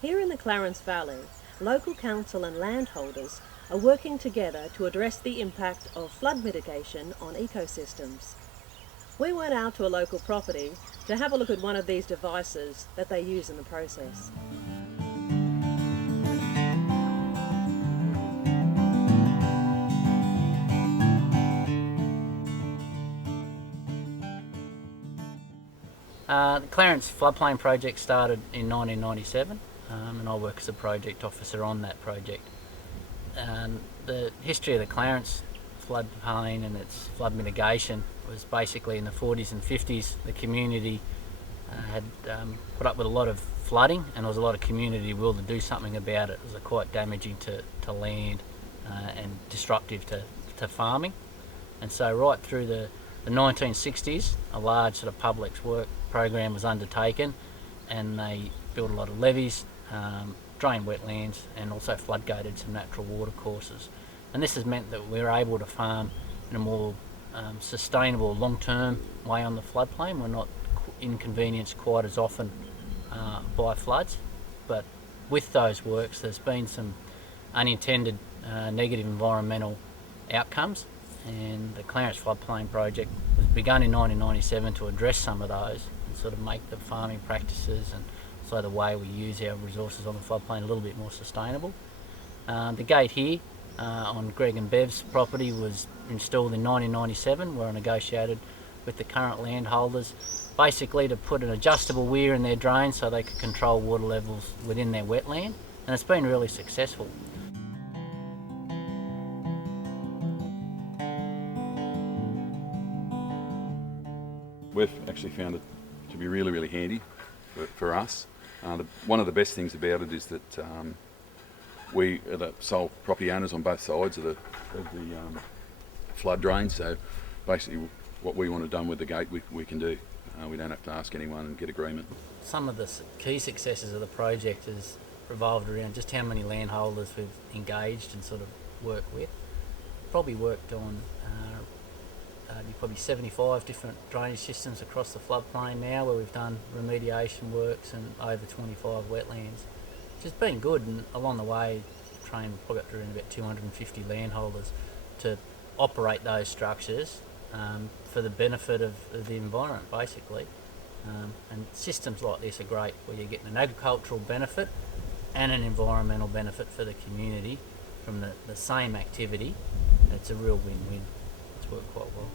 Here in the Clarence Valley, local council and landholders are working together to address the impact of flood mitigation on ecosystems. We went out to a local property to have a look at one of these devices that they use in the process. The Clarence Floodplain Project started in 1997 and I work as a project officer on that project. The history of the Clarence floodplain and its flood mitigation was basically in the 40s and 50s. The community had put up with a lot of flooding and there was a lot of community will to do something about it. It was quite damaging to land and disruptive to farming. And so right through the 1960s, a large sort of public work program was undertaken and they built a lot of levees, drained wetlands and also floodgated some natural water courses. And this has meant that we were able to farm in a more sustainable long-term way on the floodplain. We're not inconvenienced quite as often by floods, but with those works there's been some unintended negative environmental outcomes, and the Clarence Floodplain Project was begun in 1997 to address some of those and sort of make the farming practices and so the way we use our resources on the floodplain a little bit more sustainable. The gate here on Greg and Bev's property was installed in 1997, where I negotiated with the current landholders basically to put an adjustable weir in their drain so they could control water levels within their wetland, and it's been really successful. We've actually found it to be really, really handy for us. One of the best things about it is that we are the sole property owners on both sides of the flood drain, so basically what we want it done with the gate we can do. We don't have to ask anyone and get agreement. Some of the key successes of the project has revolved around just how many landholders we've engaged and sort of worked with. Probably worked on probably 75 different drainage systems across the floodplain now, where we've done remediation works and over 25 wetlands, which has been good. And along the way, trained probably up to around about 250 landholders to operate those structures for the benefit of the environment, basically. And systems like this are great, where you're getting an agricultural benefit and an environmental benefit for the community from the same activity. It's a real win-win. It's worked quite well.